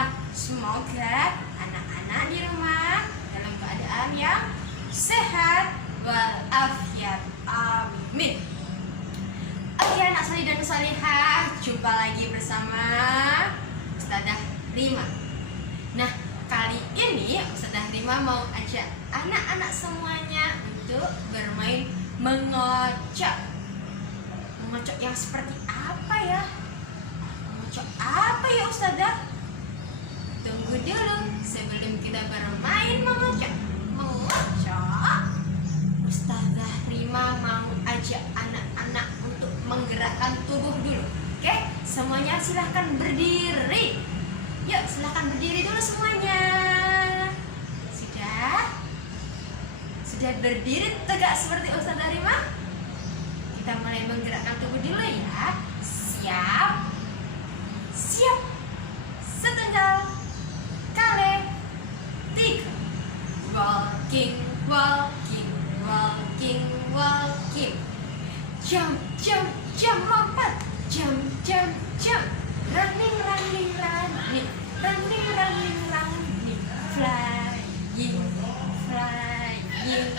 Alhamdulillah, semoga anak-anak di rumah dalam keadaan yang sehat walafiat. Amin. Oke anak salih dan salihah, jumpa lagi bersama Ustadzah Rima. Nah, kali ini Ustadzah Rima mau ajak anak-anak semuanya untuk bermain mengocok. Mengocok yang seperti apa ya? Mengocok apa ya Ustadzah? Tunggu dulu sebelum kita bermain mengocok. Ustadzah Rima mau ajak anak-anak untuk menggerakkan tubuh dulu. Oke, semuanya silahkan berdiri. Yuk, silahkan berdiri dulu semuanya. Sudah? Sudah berdiri tegak seperti Ustadzah Rima? Kita mulai menggerakkan tubuh dulu ya. Siap? Siap. Setunggal kali 3. Walking, walking, walking, walking. Jump, jump, jump, lompat. Jump, jump, jump. Running, running, running. Running, running, running. Flying, flying.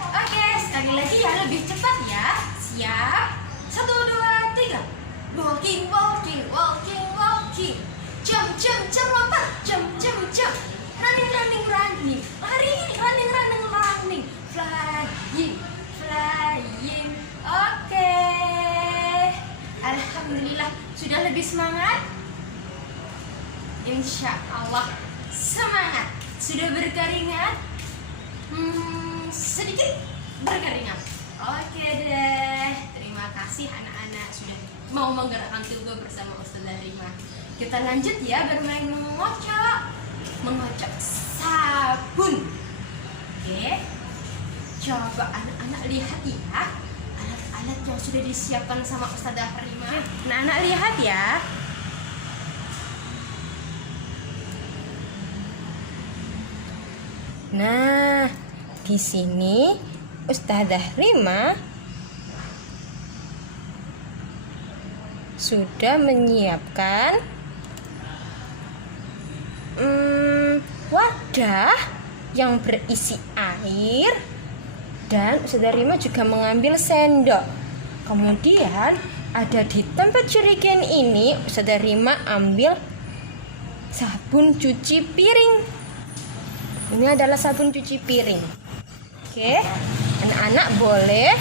Oke, sekali lagi ya, lebih cepat ya. Siap? 1, 2, 3. Walking, walking, walking, walking. Jump, jump, jump, lompat. Jump, jump, jump. Running, running, running. Lari, running, running, running. Flying, flying. Oke. Alhamdulillah, sudah lebih semangat? Insya Allah semangat. Sudah berkeringat? Sedikit berkeringat. Oke deh. Terima kasih anak-anak sudah mau menggerakkan tubuh bersama Ustadzah Rima. Kita lanjut ya bermain mengocok. Mengocok sabun. Oke. Coba anak-anak lihat ya alat-alat yang sudah disiapkan sama Ustadzah Rima. Anak-anak lihat ya. Nah, di sini Ustadzah Rima sudah menyiapkan wadah yang berisi air, dan Ustadzah Rima juga mengambil sendok. Kemudian ada di tempat jerigen ini Ustadzah Rima ambil sabun cuci piring. Ini adalah sabun cuci piring. Oke, anak-anak boleh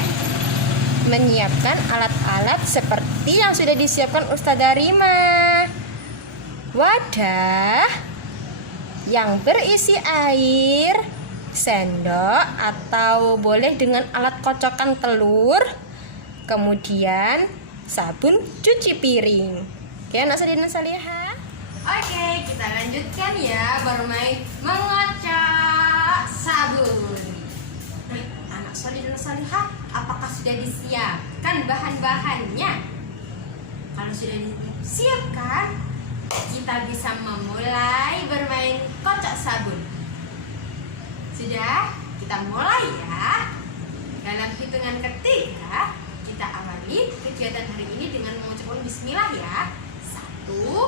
menyiapkan alat-alat seperti yang sudah disiapkan Ustadzah Rima. Wadah yang berisi air, sendok atau boleh dengan alat kocokan telur, kemudian sabun cuci piring. Oke, anak salih dan salihah. Oke, kita lanjutkan ya bermain mengocok sabun. Nah, anak salih dan salihah, apakah sudah disiapkan bahan-bahannya? Kalau sudah disiapkan, kita bisa memulai bermain kocok sabun. Sudah? Kita mulai ya. Dalam hitungan ketiga, kita awali kegiatan hari ini dengan mengucapkan bismillah ya. 1, 2,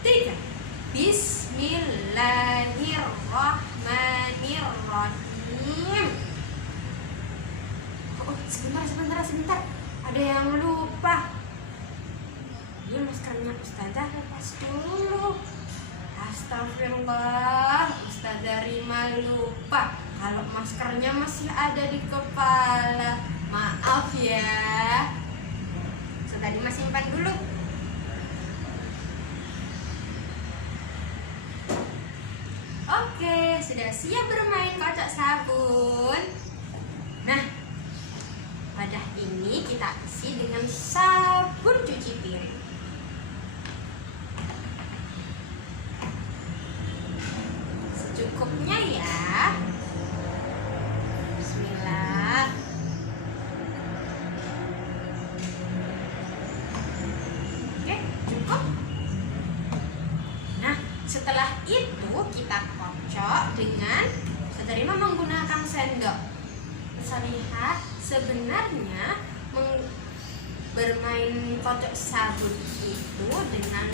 3. Bismillahirrahmanirrahim. Oh, sebentar. Ada yang lupa. Ini maskernya Ustadzah lepas dulu. Astagfirullah, Ustadzah Rima lupa kalau maskernya masih ada di kepala. Maaf ya. Ustadzah Rima simpan dulu. Oke, sudah siap bermain kocok sabun. Nah, wadah ini kita isi dengan sabun cuci piring. Secukupnya ya. Bismillah. Oke, cukup. Nah, setelah itu kita kocok dengan Ustadzah Rima menggunakan sendok. Bisa lihat sebenarnya bermain kocok sabun itu dengan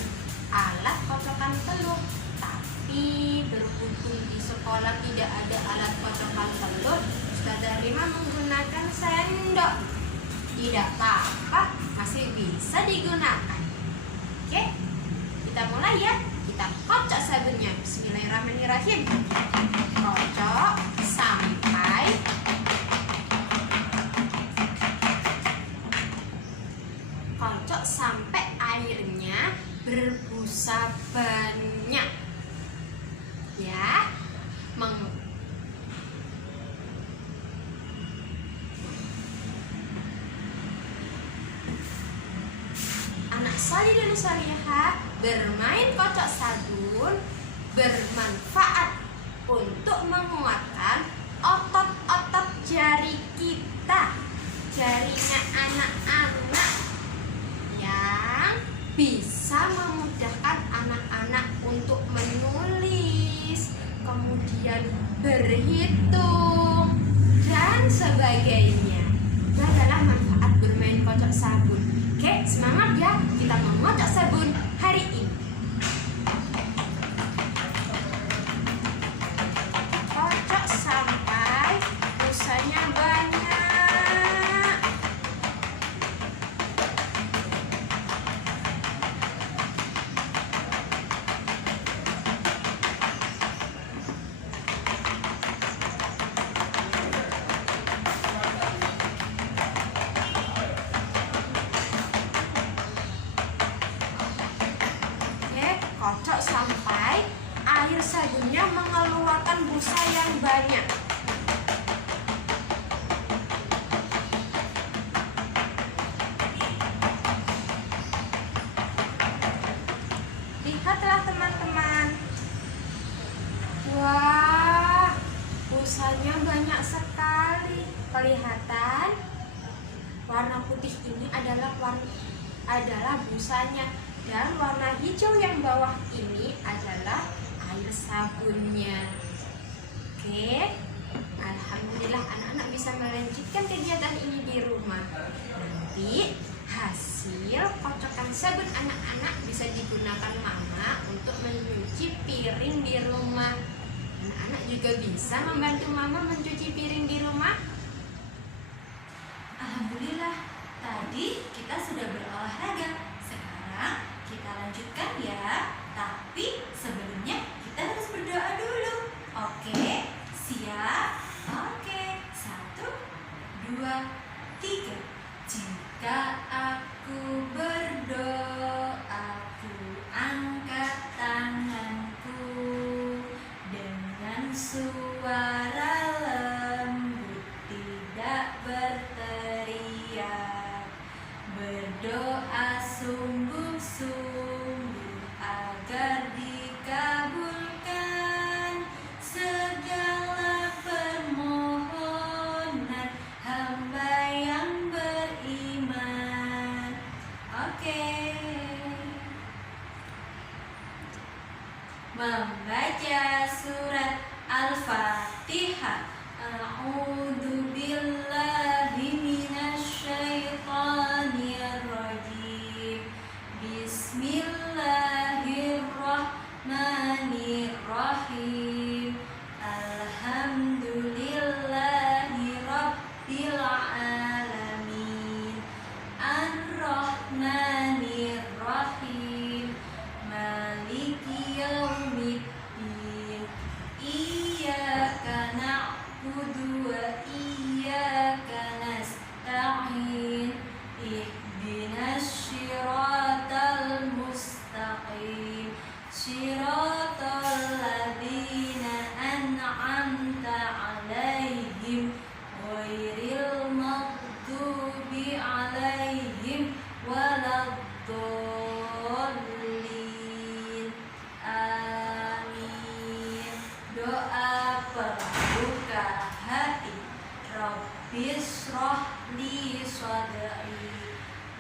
alat kocokan telur. Tapi berhubung di sekolah tidak ada alat kocokan telur, Ustazah Rima menggunakan sendok. Tidak apa-apa, masih bisa digunakan. Oke, kita mulai ya. Kita kocok sabunnya. Bismillahirrahmanirrahim. Kocok sampai airnya berbusa banyak. Ya. Anak solih dan solihah, bermain kocok sabun bermanfaat untuk menguatkan otot-otot jari kita, jarinya anak-anak, yang bisa memudahkan anak-anak untuk menulis, kemudian berhitung, dan sebagainya. Itu adalah manfaat bermain kocok sabun. Oke, semangat ya, kita mengocok sabun hari ini. Kocok sampai busanya banyak. Kocok sampai air sabunnya mengeluarkan busa yang banyak. Lihatlah teman-teman. Wah, busanya banyak sekali. Kelihatan? Warna putih ini adalah busanya. Dan warna hijau yang bawah ini adalah air sabunnya. Oke, alhamdulillah anak-anak bisa melanjutkan kegiatan ini di rumah. Nanti hasil kocokan sabun anak-anak bisa digunakan mama untuk mencuci piring di rumah. Anak-anak juga bisa membantu mama mencuci piring di rumah. Alhamdulillah, tadi kita sudah berolahraga. Sekarang kita lanjutkan ya. Tapi sebelumnya kita harus berdoa dulu. Oke, siap? Oke, 1, 2, 3. Jika aku berdoa, ku angkat tanganku dengan suara lembut, tidak berteriak. Berdoa sungguh-sungguh agar dikabulkan segala permohonan hamba yang beriman. Oke. Membaca surat Al-Fatihah. A'udzu billahi minasyaitonir rajim. Bismillahirrahmanirrahim. Alhamdulillahi rabbil alamin. Ar-Rahmanir-Rahim. Maliki yaumiddin. Iyyaka na'budu wa iyyaka nasta'in. Ihdinas siratal mustaqim. Siratal ladzina an'amta 'alaihim ghairil maghdubi 'alaihim waladdallin. Amin. Doa pembuka hati. Rabbishrah li sadri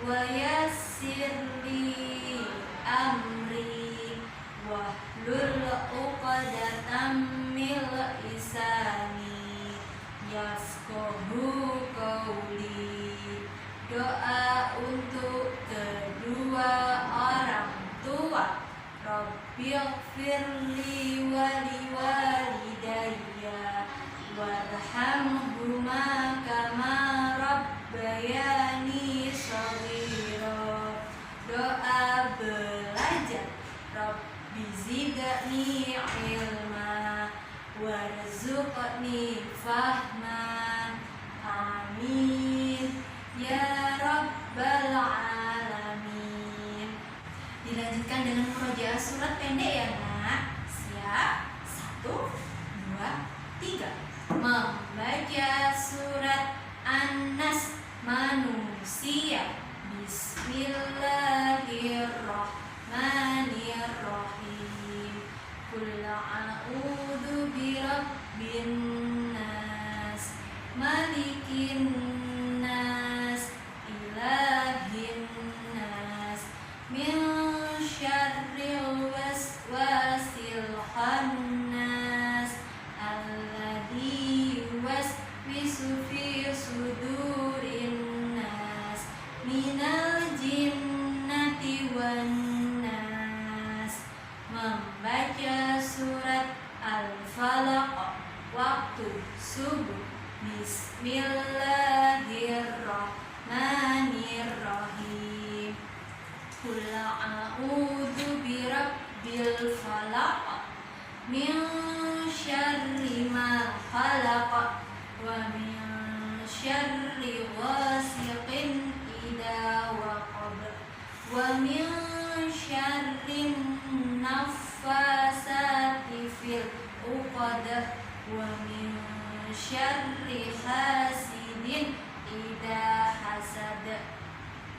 wa yassir li amri wahlul 'uqdatam min lisani yafqahu qawli. Doa untuk Rabbighfirli wa liwalidayya warhamhuma kama rabbayani shaghira. Doa belajar. Rabbi zidni ilma warzuqni fahman. Amin ya rabbal alamin. Dilanjutkan dengan murojaah surat pendek ya nak. Siap? 1, 2, 3. Membaca surat An-Nas, manusia. Bismillahirrahmanirrahim. Qul a'udzu birabbin nas, malikin nas, ilahin nas, min syarril waswasil khannas, alladzi yuwaswisu fi sudurin nas, minal jinnati wan nas. Membaca surat Al-Falaq waktu subuh. Bismillahirrahmanirrahim. Qul a'udzu birabbil falaq min syarri ma khalaq wa min syarri ghasiqin idza waqab wa min syarri naffasati fil uqad wa min syarri hasidin idza hasad.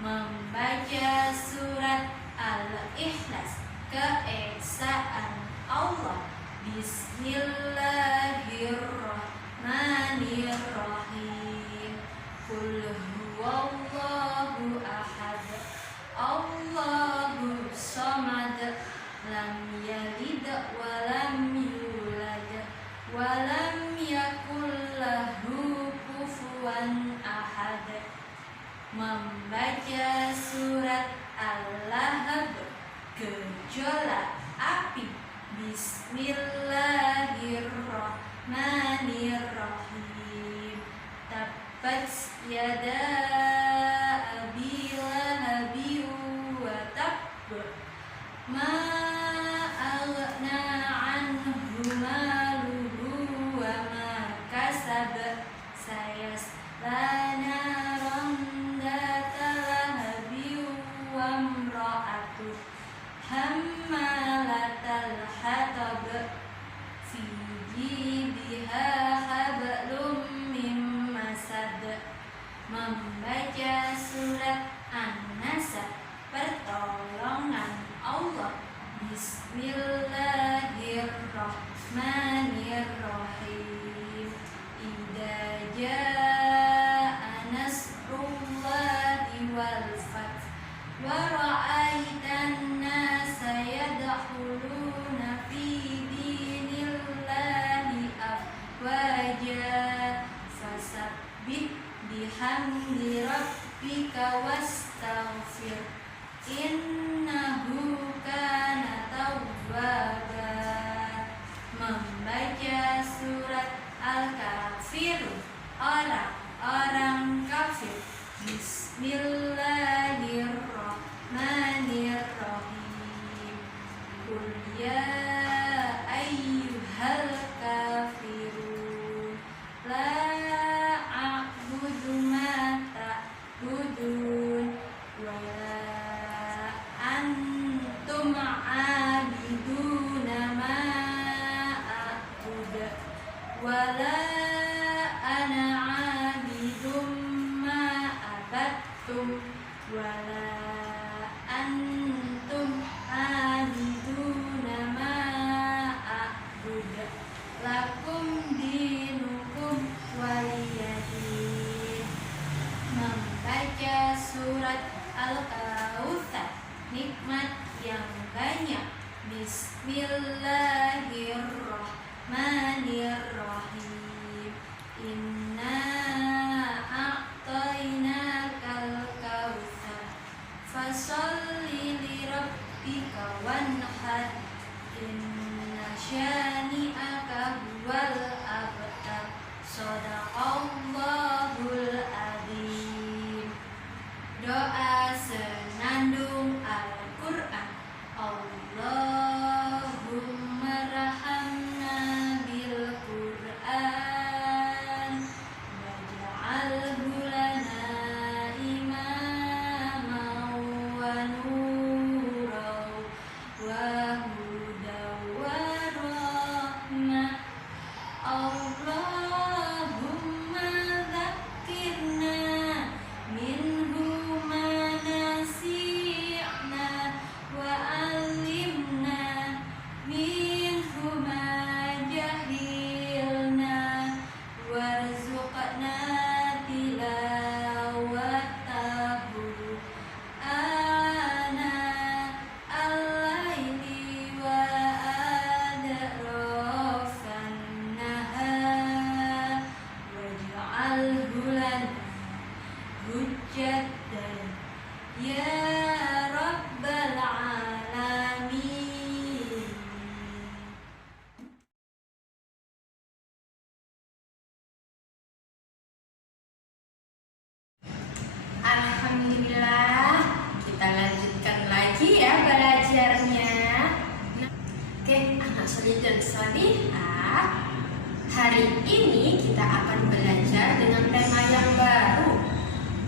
Membaca surat Al-Ikhlas, keesaan Allah. Bismillahirrahmanirrahim. Qul huwallahu ahad, Allahu samad, lam yalid wa lam yulad wa lam yakul lahu kufuwan ahad. Membaca surat Al-Lahab, gejolak api. Bismillahirrahmanirrahim. Tabbat yada abi lahabi wa tabb, ma aghna anhu maluhu wa ma kasab, sayasla naran dhata lahabi wa imra'atuh hammalatal hatab, fi jidiha hablum mim masad. Membaca surat An-Nas, pertolongan Allah. Bismillahirrahmanirrahim. Idza jaa nasrullahi wal fath wa ra'aitan nasa yadkhuluna fi dinillahi afwaja, fasabbih bihamdi rabbika wastaghfir, innahu kana tawwaba. Membaca surat Al-Kafirun, orang-orang kafir. Bismillahirrahmanirrahim. Qul ya ayyuhal kafirun, la a'budu ma ta'budun wa la antum a'abiduna ma a'budu wa la ana 'abidum ma abattum wa la antum 'abiduna ma a'budu lakum dinukum waliyadin. Membaca surat Al-Kautsar, nikmat yang banyak. Bismillahirrahmanirrahim. Inna a'tainakal kautsar, fasholli li rabbika wanhar, Inna syani'aka huwal abtar. Shadaqallahul adzim. Doa senandung Al-Quran. Allahumma rahamna bil Quran waj'alhu lana imaman wa nuran wa hudan wa rahmah. Allahumma dzakkirna minhu ma nasi'na wa 'allimna minhu ma jahilna warzuqna tilawatahu ana al-laili wa adrafan nahar waj'alhu lana hujjatan ya rabbal alamin. Alhamdulillah, kita lanjutkan lagi ya belajarnya. Oke, anak solid dan solihah, hari ini kita akan belajar dengan tema yang baru.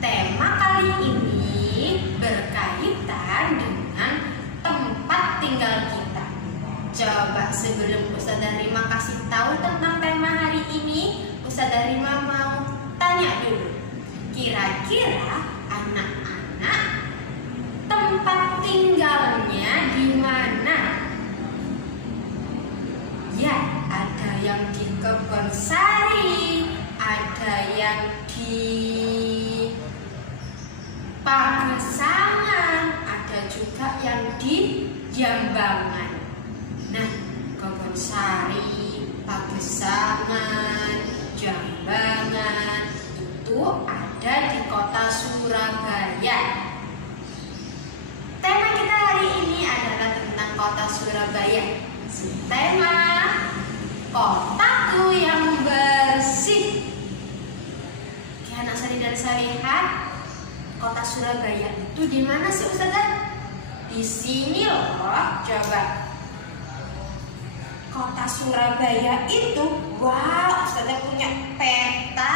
Tema kali ini berkaitan dengan tempat tinggal kita. Coba sebelum Ustazah Rima kasih tahu tentang tema hari ini, Ustazah Rima mau tanya dulu. Kira-kira anak-anak tempat tinggalnya di mana? Ya, ada yang di Kebonsari, ada yang di Pagesangan, ada juga yang di Jambangan. Nah, Kebonsari, Pagesangan, Jambangan itu ada di kota Surabaya. Tema kita hari ini adalah tentang kota Surabaya. Tema kotaku yang bersih. Oke, anak sari dan salihah, kota Surabaya itu di mana sih Ustazah? Di sini loh, coba. Kota Surabaya itu, wow, Ustazah punya peta.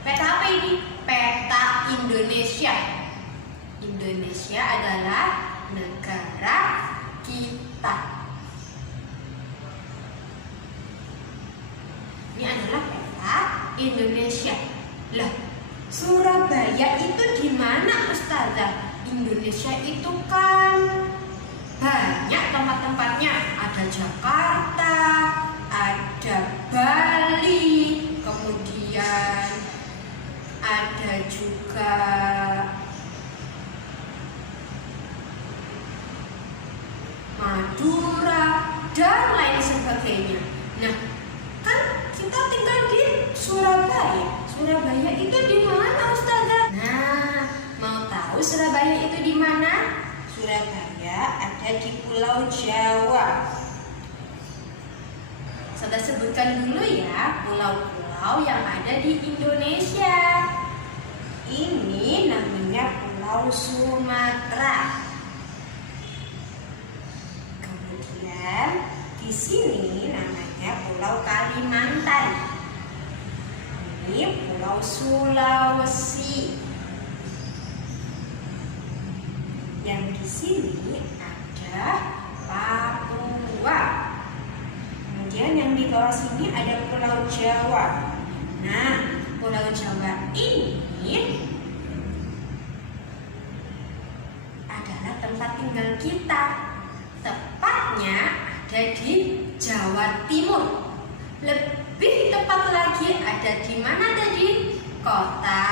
Peta apa ini? Peta Indonesia. Indonesia adalah negara kita. Ini adalah peta Indonesia. Lah, Surabaya itu di mana Ustazah? Indonesia itu kan banyak tempat-tempatnya. Ada Jakarta, ada Bali, kemudian ada juga Madura dan lain sebagainya. Nah, kan kita tinggal di Surabaya. Surabaya itu di mana Ustazah? Nah, mau tahu Surabaya itu di mana? Surabaya ada di Pulau Jawa. Saya sebutkan dulu ya pulau-pulau yang ada di Indonesia. Ini namanya Pulau Sumatera. Kemudian di sini namanya Pulau Kalimantan. Ini Pulau Sulawesi. Yang di sini ada Papua. Kemudian yang di bawah sini ada Pulau Jawa. Nah, Pulau Jawa ini adalah tempat tinggal kita. Tepatnya ada di Jawa Timur. Lebih tepat lagi ada di mana tadi? Kota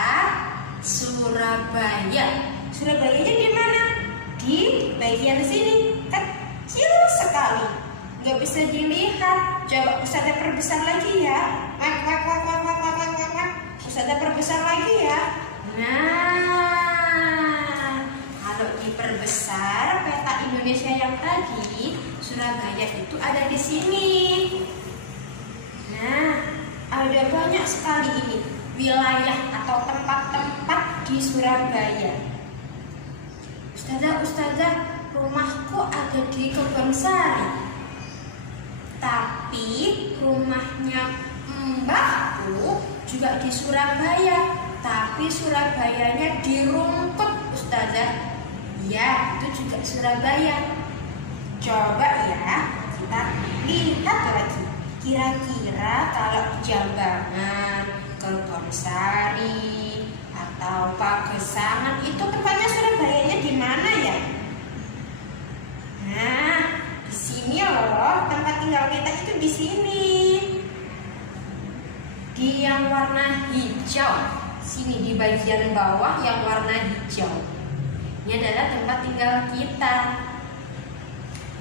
Surabaya. Surabayanya di mana? Di bagian sini. Kecil sekali, nggak bisa dilihat. Coba Ustazah perbesar lagi ya. Ustazah perbesar lagi ya. Nah, kalau diperbesar peta Indonesia yang tadi, Surabaya itu ada di sini. Nah, ada banyak sekali ini wilayah atau tempat-tempat di Surabaya. Ustazah, rumahku ada di Kebonsari. Tapi rumahnya mbahku juga di Surabaya. Tapi Surabayanya di Rungkut, Ustazah. Ya, itu juga Surabaya. Coba ya, kita lihat lagi. Kira-kira kalau Jambangan, Kebonsari, atau Pagesangan itu tempatnya Surabayanya di mana ya? Nah, di sini loh, tempat tinggal kita itu di sini. Di yang warna hijau. Sini di bagian bawah yang warna hijau. Ini adalah tempat tinggal kita.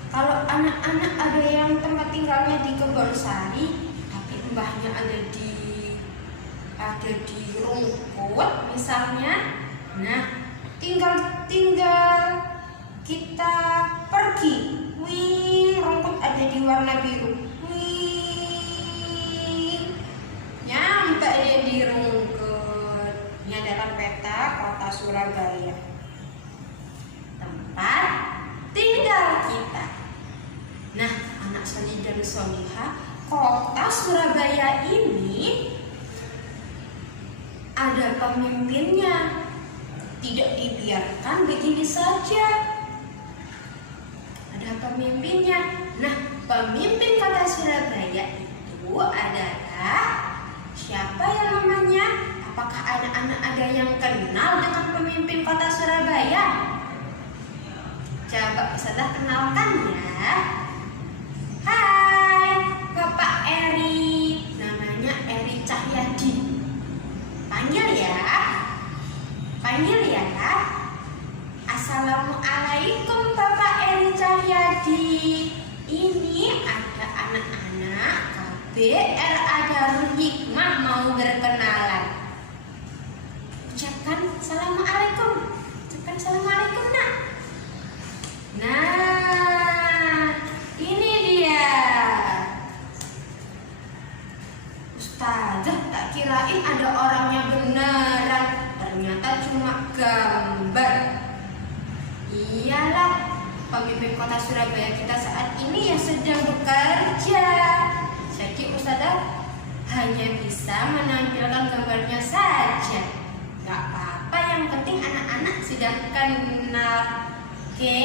Kalau anak-anak ada yang tempat tinggalnya di Kebonsari, tapi mbahnya ada di Rungkut misalnya. Nah, tinggal kita pergi. Wih, Rungkut ada di warna biru. Wih, nyampe dia di Rungkut. Ini adalah peta kota Surabaya. Tempat tinggal kita. Nah, anak solih dan solihah, kota Surabaya ini ada pemimpinnya. Tidak dibiarkan begini saja. Ada pemimpinnya. Nah, pemimpin kota Surabaya itu adalah siapa ya namanya? Apakah anak-anak ada yang kenal dengan pemimpin kota Surabaya? Coba Ustazah kenalkan ya. Hai, Bapak Eri. Namanya Eri Cahyadi. Panggil ya. Assalamualaikum Bapak Eri Cahyadi. Ini ada anak-anak KBR Darul Hikmah mau berkenalan. Ucapkan Assalamualaikum. Ucapkan Assalamualaikum nak. Nah, ini dia. Ustazah, tak kirain ada orangnya beneran. Ternyata cuma gambar. Iyalah, pemimpin kota Surabaya kita saat ini yang sedang bekerja. Jadi Ustazah hanya bisa menampilkan gambarnya saja. Gak apa-apa, yang penting anak-anak sudah kenal. Oke.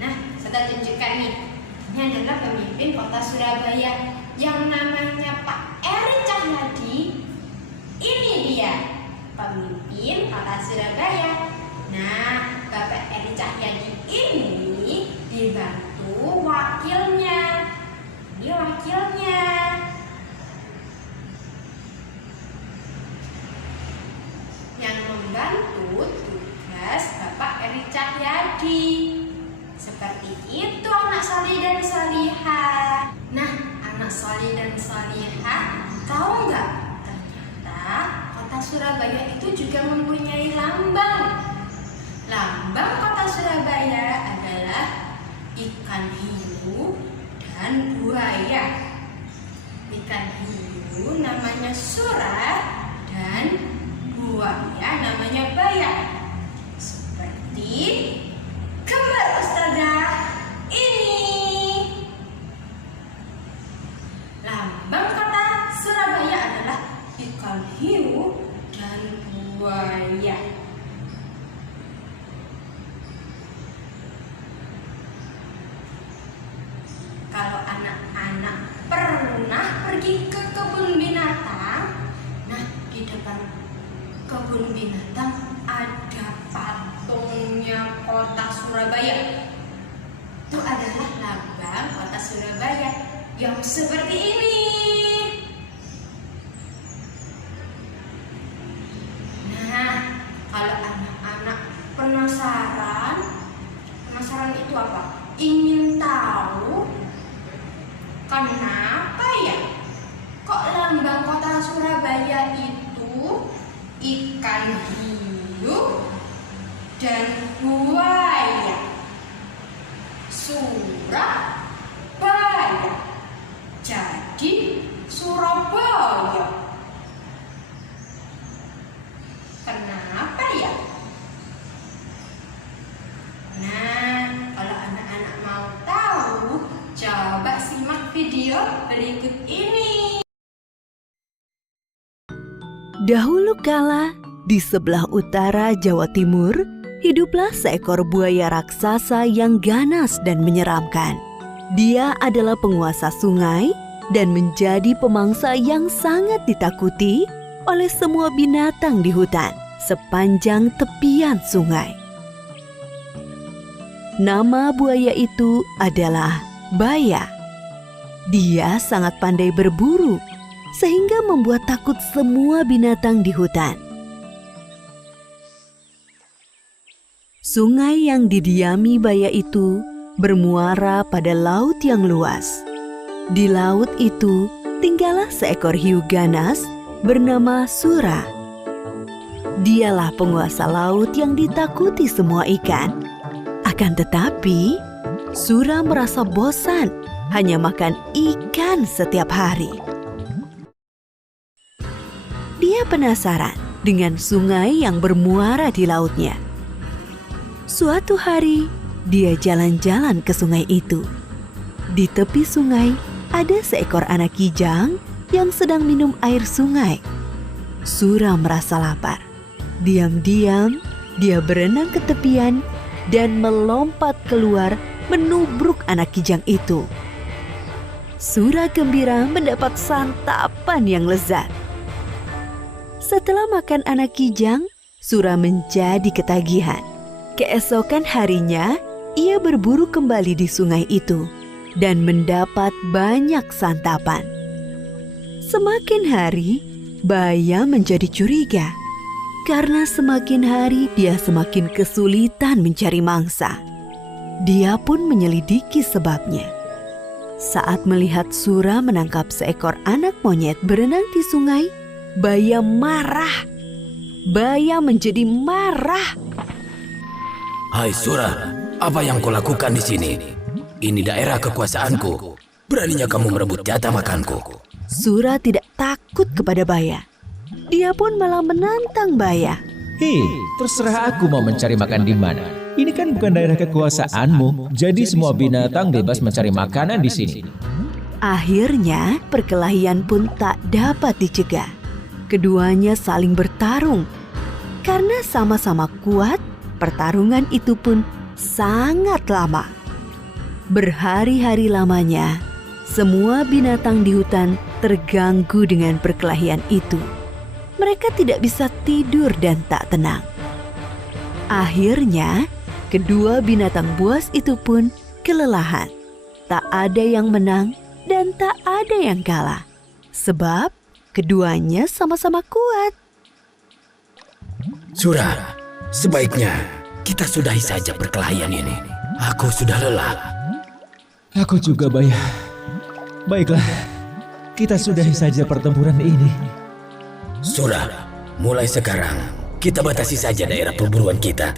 Nah, Ustazah tunjukkan nih. Ini adalah pemimpin kota Surabaya yang namanya Pak Eri Cahyadi. Ini dia pemimpin kota Surabaya. Nah, Bapak Eri Cahyadi ini dibantu wakilnya. Ini wakilnya. Yang membantu tugas Bapak Eri Cahyadi. Seperti itu anak salih dan salihah. Nah, anak salih dan salihah, tahu nggak? Ternyata kota Surabaya itu juga mempunyai lambang. Lambang kota Surabaya adalah ikan hiu dan buaya. Ikan hiu namanya surah dan buaya namanya baya. Seperti gambar Ustazah ini. Lambang kota Surabaya adalah ikan hiu dan buaya. Kalau anak-anak pernah pergi ke kebun binatang, nah di depan kebun binatang ada patungnya kota Surabaya. Itu adalah lambang kota Surabaya yang seperti ini. Nah, kalau anak-anak penasaran itu apa? Ingin tahu kenapa ya kok lambang kota Surabaya itu ikan hiu dan buaya? Surah Dahulu kala, di sebelah utara Jawa Timur, hiduplah seekor buaya raksasa yang ganas dan menyeramkan. Dia adalah penguasa sungai dan menjadi pemangsa yang sangat ditakuti oleh semua binatang di hutan sepanjang tepian sungai. Nama buaya itu adalah Baya. Dia sangat pandai berburu, sehingga membuat takut semua binatang di hutan. Sungai yang didiami Baya itu bermuara pada laut yang luas. Di laut itu tinggallah seekor hiu ganas bernama Sura. Dialah penguasa laut yang ditakuti semua ikan. Akan tetapi, Sura merasa bosan hanya makan ikan setiap hari. Dia penasaran dengan sungai yang bermuara di lautnya. Suatu hari, dia jalan-jalan ke sungai itu. Di tepi sungai, ada seekor anak kijang yang sedang minum air sungai. Sura merasa lapar. Diam-diam, dia berenang ke tepian dan melompat keluar menubruk anak kijang itu. Sura gembira mendapat santapan yang lezat. Setelah makan anak kijang, Sura menjadi ketagihan. Keesokan harinya, ia berburu kembali di sungai itu dan mendapat banyak santapan. Semakin hari, Baya menjadi curiga. Karena semakin hari dia semakin kesulitan mencari mangsa. Dia pun menyelidiki sebabnya. Saat melihat Sura menangkap seekor anak monyet berenang di sungai, Baya marah. Baya menjadi marah. Hai Sura, apa yang kau lakukan di sini? Ini daerah kekuasaanku. Beraninya kamu merebut jatah makanku. Sura tidak takut kepada Baya. Dia pun malah menantang Baya. Hei, terserah aku mau mencari makan di mana. Ini kan bukan daerah kekuasaanmu, jadi semua binatang bebas mencari makanan di sini. Akhirnya, perkelahian pun tak dapat dicegah. Keduanya saling bertarung. Karena sama-sama kuat, pertarungan itu pun sangat lama. Berhari-hari lamanya, semua binatang di hutan terganggu dengan perkelahian itu. Mereka tidak bisa tidur dan tak tenang. Akhirnya, kedua binatang buas itu pun kelelahan. Tak ada yang menang dan tak ada yang kalah. Sebab keduanya sama-sama kuat. Sura, sebaiknya kita sudahi saja perkelahian ini. Aku sudah lelah. Aku juga, Baya. Baiklah, kita sudahi saja pertempuran ini. Sura, mulai sekarang kita batasi saja daerah perburuan kita.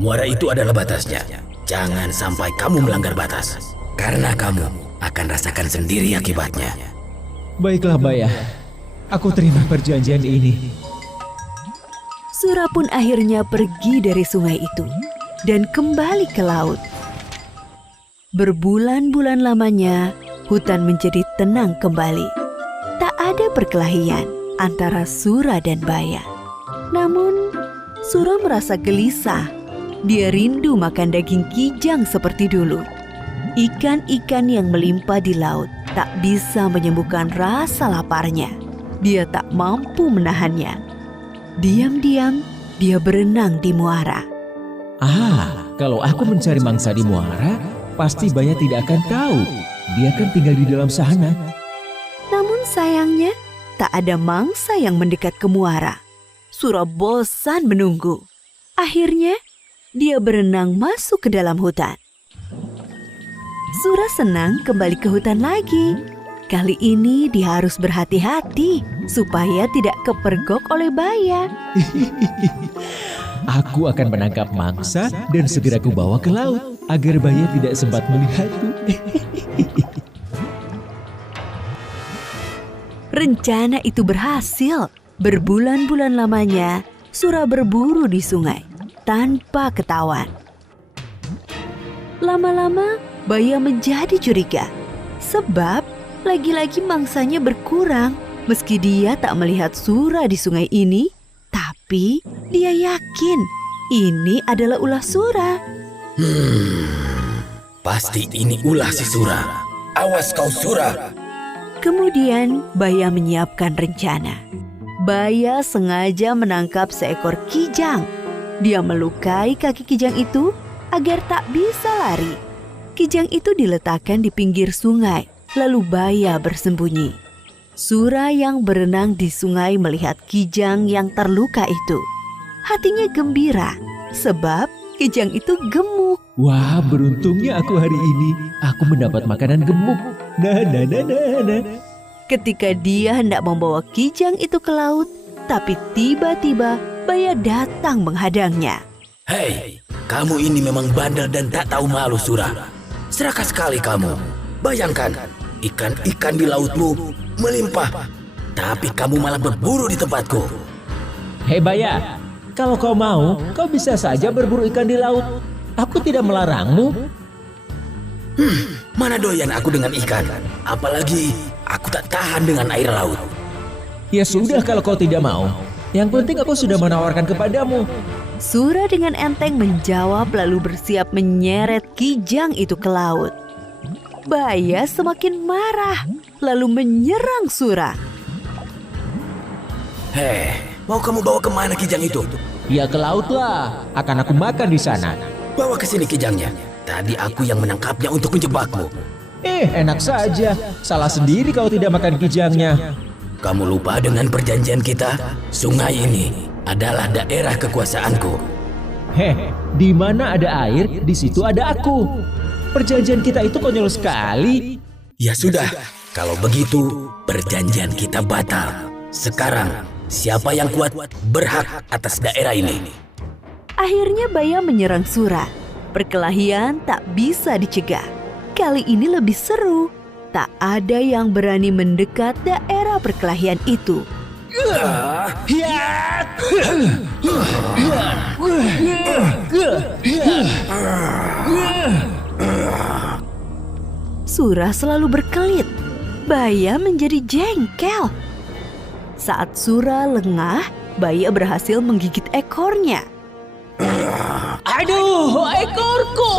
Muara itu adalah batasnya. Jangan sampai kamu melanggar batas. Karena kamu akan rasakan sendiri akibatnya. Baiklah, Baya. Aku terima perjanjian ini. Sura pun akhirnya pergi dari sungai itu dan kembali ke laut. Berbulan-bulan lamanya, hutan menjadi tenang kembali. Tak ada perkelahian antara Sura dan Baya. Namun, Sura merasa gelisah. Dia rindu makan daging kijang seperti dulu. Ikan-ikan yang melimpah di laut tak bisa menyembuhkan rasa laparnya. Dia tak mampu menahannya. Diam-diam, dia berenang di muara. Kalau aku mencari mangsa di muara, pasti Baya tidak akan tahu. Dia kan tinggal di dalam sana. Namun sayangnya, tak ada mangsa yang mendekat ke muara. Sura bosan menunggu. Akhirnya, dia berenang masuk ke dalam hutan. Sura senang kembali ke hutan lagi. Kali ini dia harus berhati-hati supaya tidak kepergok oleh Baya. Aku akan menangkap mangsa dan segera kubawa ke laut agar Baya tidak sempat melihatku. Rencana itu berhasil. Berbulan-bulan lamanya, Sura berburu di sungai tanpa ketahuan. Lama-lama, Baya menjadi curiga. Sebab lagi-lagi mangsanya berkurang, Meski dia tak melihat Sura di sungai ini, tapi dia yakin ini adalah ulah Sura. Pasti ini ulah si Sura. Awas kau Sura. Kemudian Baya menyiapkan rencana. Baya sengaja menangkap seekor kijang. Dia melukai kaki kijang itu agar tak bisa lari. Kijang itu diletakkan di pinggir sungai, lalu Baya bersembunyi. Sura yang berenang di sungai melihat kijang yang terluka itu. Hatinya gembira, sebab kijang itu gemuk. Wah, beruntungnya aku hari ini. Aku mendapat makanan gemuk. Nah. Ketika dia hendak membawa kijang itu ke laut, tapi tiba-tiba Baya datang menghadangnya. Hei, kamu ini memang bandel dan tak tahu malu Sura. Serakah sekali kamu. Bayangkan, ikan-ikan di lautmu melimpah, tapi kamu malah berburu di tempatku. Hei Baya, kalau kau mau, kau bisa saja berburu ikan di laut. Aku tidak melarangmu. Mana doyan aku dengan ikan. Apalagi aku tak tahan dengan air laut. Ya sudah kalau kau tidak mau. Yang penting aku sudah menawarkan kepadamu. Sura dengan enteng menjawab lalu bersiap menyeret kijang itu ke laut. Baya semakin marah lalu menyerang Sura. Hei, mau kamu bawa kemana kijang itu? Ya ke laut lah, akan aku makan di sana. Bawa ke sini kijangnya. Tadi aku yang menangkapnya untuk menjebakmu. Enak saja. Salah sendiri kalau tidak makan kijangnya. Kamu lupa dengan perjanjian kita? Sungai ini adalah daerah kekuasaanku. Di mana ada air, di situ ada aku. Perjanjian kita itu konyol sekali. Ya sudah, kalau begitu perjanjian kita batal. Sekarang, siapa yang kuat berhak atas daerah ini. Akhirnya Baya menyerang Sura. Perkelahian tak bisa dicegah. Kali ini lebih seru. Tak ada yang berani mendekat daerah perkelahian itu. Sura selalu berkelit. Baya menjadi jengkel. Saat Sura lengah, Baya berhasil menggigit ekornya. Aduh, ekorku!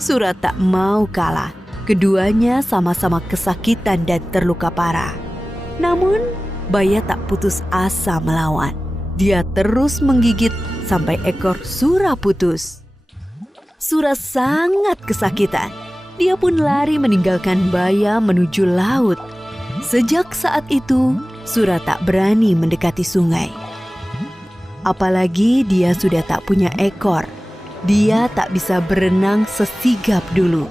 Sura tak mau kalah. Keduanya sama-sama kesakitan dan terluka parah. Namun, Baya tak putus asa melawan. Dia terus menggigit sampai ekor Sura putus. Sura sangat kesakitan. Dia pun lari meninggalkan Baya menuju laut. Sejak saat itu, Sura tak berani mendekati sungai. Apalagi dia sudah tak punya ekor. Dia tak bisa berenang sesigap dulu.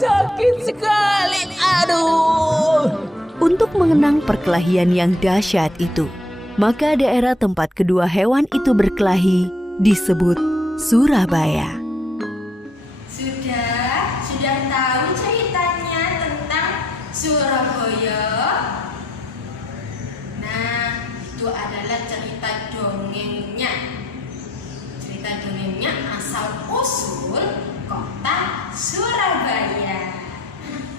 Sakit sekali, aduh. Untuk mengenang perkelahian yang dahsyat itu, maka daerah tempat kedua hewan itu berkelahi disebut Surabaya. Sudah tahu ceritanya tentang Surabaya? Nah, itu adalah cerita dongengnya. Cerita dongengnya asal usul kota Surabaya.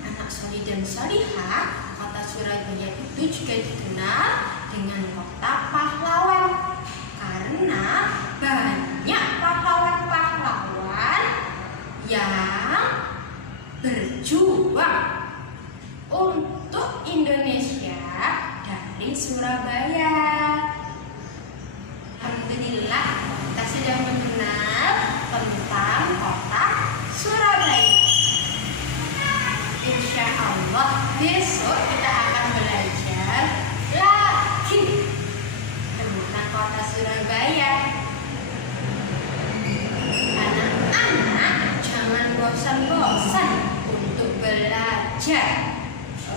Anak solih dan solihah, kota Surabaya itu juga dikenal dengan kota pahlawan karena banyak pahlawan-pahlawan yang berjuang untuk Indonesia dari Surabaya. Alhamdulillah, kita sudah mengenal tentang kota Surabaya. Insya Allah besok kita akan belajar lagi tentang kota Surabaya. Anak-anak jangan bosan-bosan untuk belajar.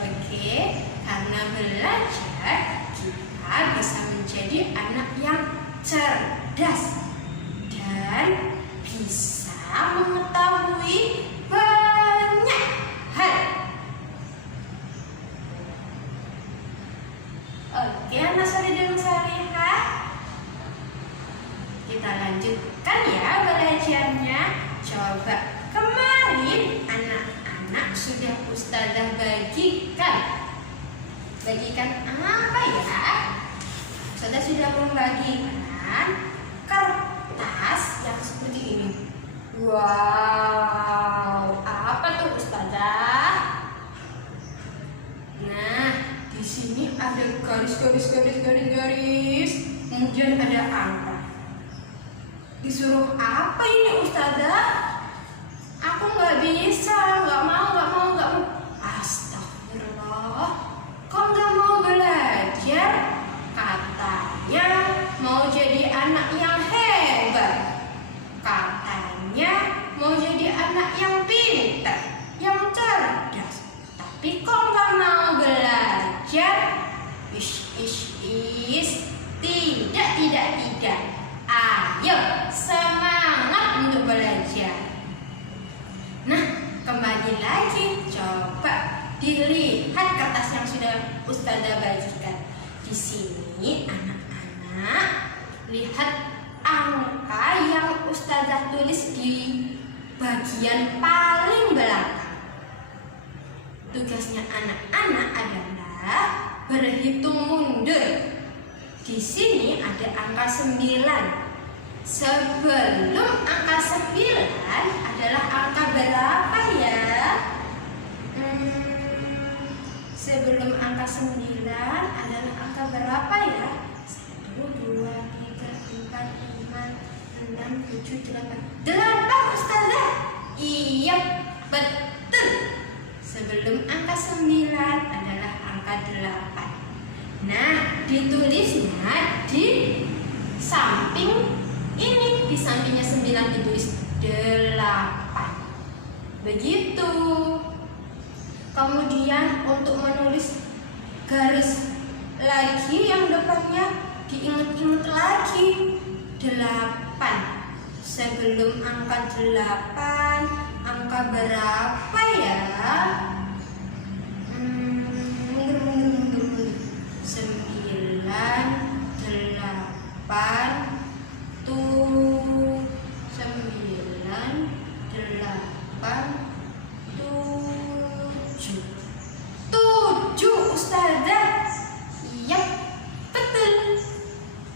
Oke, karena belajar kita bisa menjadi anak yang cerdas dan bisa mengetahui banyak hal. Oke, anak soleh dan solehah, kita lanjutkan ya belajarnya. Coba kemarin anak-anak sudah Ustazah bagikan bagikan apa ya? Ustazah sudah membagikan kertas yang seperti ini. Wow, apa tuh Ustazah? Nah, di sini ada garis, kemudian ada angka. Disuruh apa ini Ustazah? Aku nggak bisa, nggak mau. Astagfirullah, kok nggak mau belajar? Katanya mau jadi anak yang hebat. Katanya mau jadi anak yang pintar, yang cerdas. Tapi kok nggak mau belajar? Tidak. Ayo, semangat untuk belajar. Nah, kembali lagi, coba dilihat kertas yang sudah Ustazah bagikan. Di sini anak-anak lihat angka yang Ustazah tulis di bagian paling belakang. Tugasnya anak-anak adalah berhitung mundur. Di sini ada angka 9. Sebelum angka 9 adalah angka berapa ya? Sebelum angka 9 adalah angka berapa ya? 1, 2, 3, 4, 5, 6, 7, 8. 8 Ustazah. Iya, betul. Sebelum angka 9 adalah angka 8. Nah, ditulisnya di samping ini, di sampingnya 9 ditulis 8. Begitu. Kemudian untuk menulis garis lagi yang depannya diingat-ingat lagi 8. Sebelum angka 8, angka berapa ya? Mundur. 9, 8, 7 Ustazah. Iya, betul.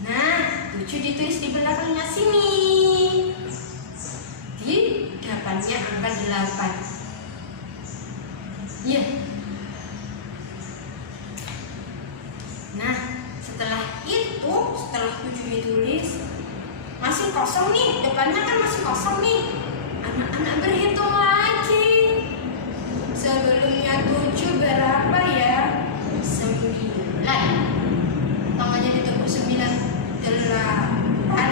Nah, 7 ditulis di belakangnya sini. Di depannya angka 8. Iya. Nah, setelah 7 ditulis, masih kosong nih, depannya kan masih kosong nih. Anak-anak berhitung lagi. Sebelumnya 7 berapa ya? 9. Tangannya ditekuk 9, 8,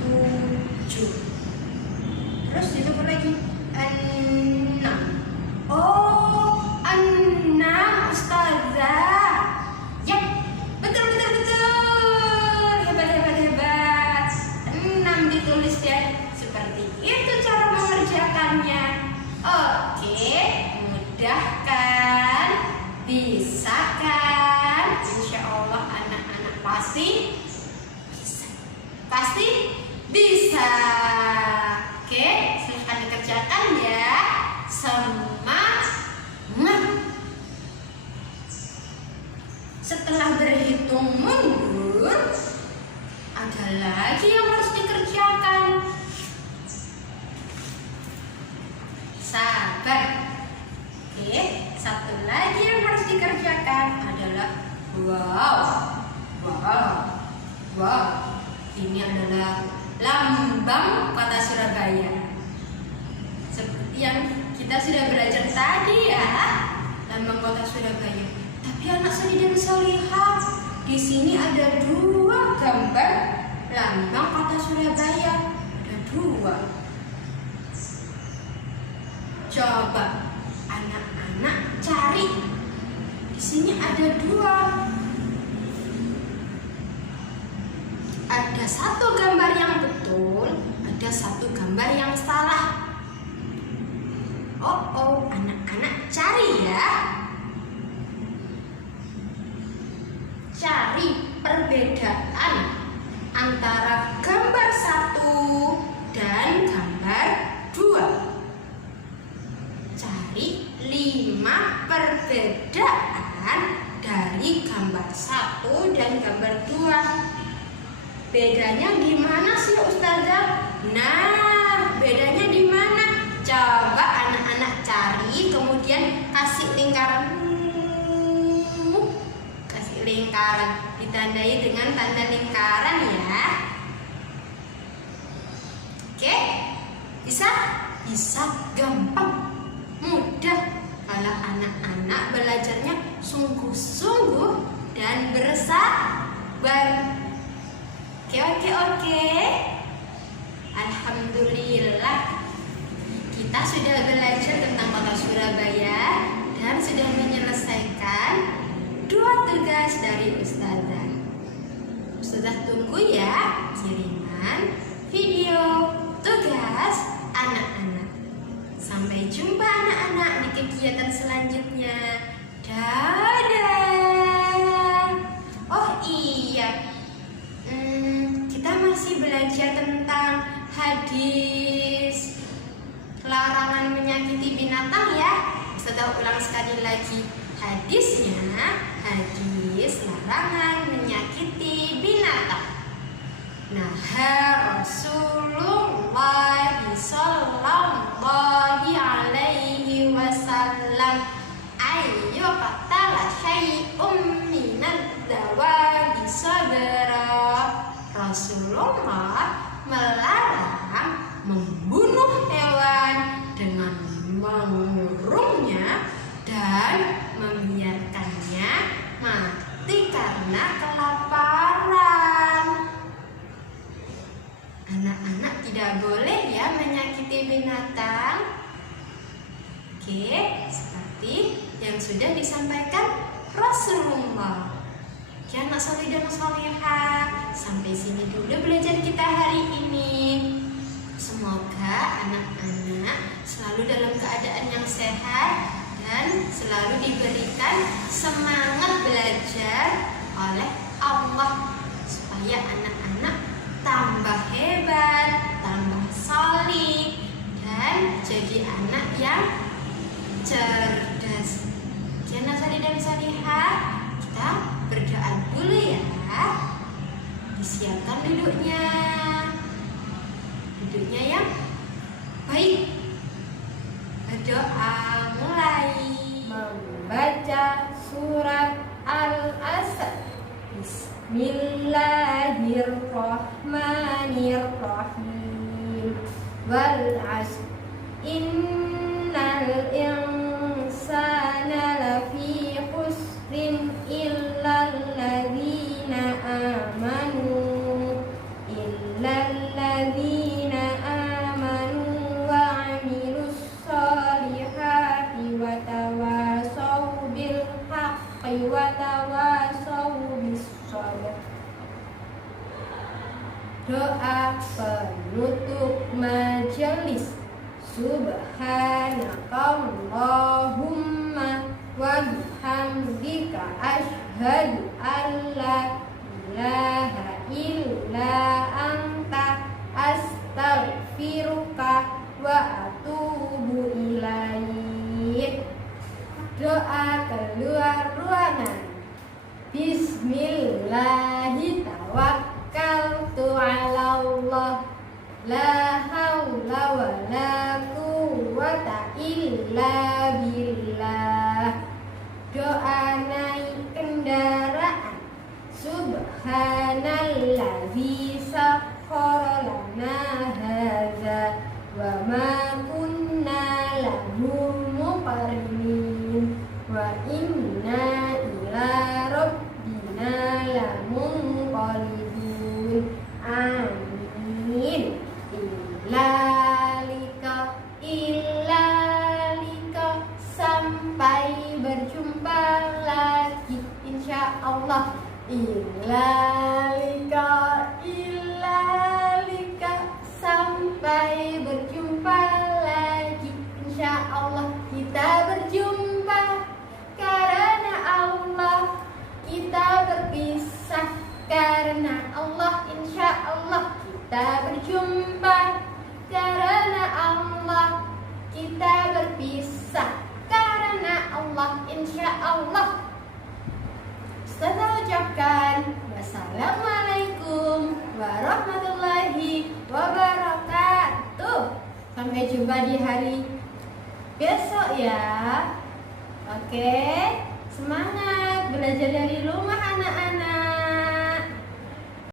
7. Terus ditekuk lagi 6. Oh, 6 Ustazah. Yap, betul. Hebat. 6 ditulis ya. Seperti itu cara mengerjakannya. Oke, mudah kan? Bisa kan? Insya Allah anak-anak pasti bisa. Pasti bisa. Oke, silahkan dikerjakan ya. Semangat. Setelah berhitung mundur, ada lagi yang harus dikerjakan. Sabar. Oke, satu lagi yang harus dikerjakan adalah wow. Ini adalah lambang kota Surabaya. Seperti yang kita sudah belajar tadi ya, lambang kota Surabaya. Tapi anak Sani dan Solihah, di sini ada 2 gambar lambang kota Surabaya. Ada 2. Coba anak-anak cari. Di sini ada 2. Ada 1 gambar yang betul, ada 1 gambar yang salah. Oh, anak-anak cari ya. Cari perbedaan antara gambar 1 dan gambar 2. Cari 5 perbedaan gambar 1 dan gambar 2. Bedanya gimana sih Ustazah? Nah, bedanya di mana? Coba anak-anak cari, kemudian kasih lingkaran. Kasih lingkaran, ditandai dengan tanda lingkaran ya. Oke? Bisa? Bisa, gampang, mudah. Kalau anak-anak belajarnya sungguh-sungguh dan bersabar. Oke. Alhamdulillah, kita sudah belajar tentang kota Surabaya dan sudah menyelesaikan 2 tugas dari Ustazah. Ustazah tunggu ya kiriman video tugas anak-anak. Sampai jumpa anak-anak di kegiatan selanjutnya. Dadah. Oh iya, kita masih belajar tentang hadis larangan menyakiti binatang ya. Ustazah ulang sekali lagi. Hadisnya, hadis larangan menyakiti binatang. Nah, Rasulullah sallallahu alaihi wasallam ayo qatala syai'um minad dawagi sabra. Rasulullah melarang membunuh hewan dengan mengurungnya dan membiarkannya mati karena kelaparan. Anak-anak tidak boleh ya menyakiti binatang. Oke, seperti yang sudah disampaikan Rasulullah. Ya anak soleh dan solehah, sampai sini dulu belajar kita hari ini. Semoga anak-anak selalu dalam keadaan yang sehat dan selalu diberikan semangat belajar oleh Allah, supaya anak-anak tambah hebat, tambah soleh, dan jadi anak yang cerdas. Jangan soleh dan solehah, kita berdoa dulu ya. Disiapkan duduknya yang baik. Berdoa mulai. Membaca surat Al-Asr. Bismillahirrahmanirrahim. Wal 'asr innal insana lafi khusrin illal ladzina amanu wa 'amilus solihati wa tawasaw bil haqqi wa tawasaw bis sabr. Doa penutup majelis. Subhanakallahumma wa bihamdika asyhadu an la ilaha illa anta astaghfiruka wa atubu ilaik. Doa keluar ruangan. Bismillahi tawakkaltu ala Allah, la haula wa la quwwata illa billah. Doa naik kendaraan. Subhanalladzi sakhkhara lana hadza wa ma kunna lahu muqrinin wa inna ila rabbina lamunqalibun. Amin. Ilalika sampai berjumpa lagi insyaallah. Ilalika sampai berjumpa lagi insyaallah. Kita berjumpa karena Allah, kita berpisah karena Allah insyaallah. Kita berjumpa karena Allah, kita berpisah karena Allah insyaallah. Ustazah ucapkan wassalamualaikum warahmatullahi wabarakatuh. Sampai jumpa di hari besok ya. Oke, semangat belajar dari rumah anak-anak.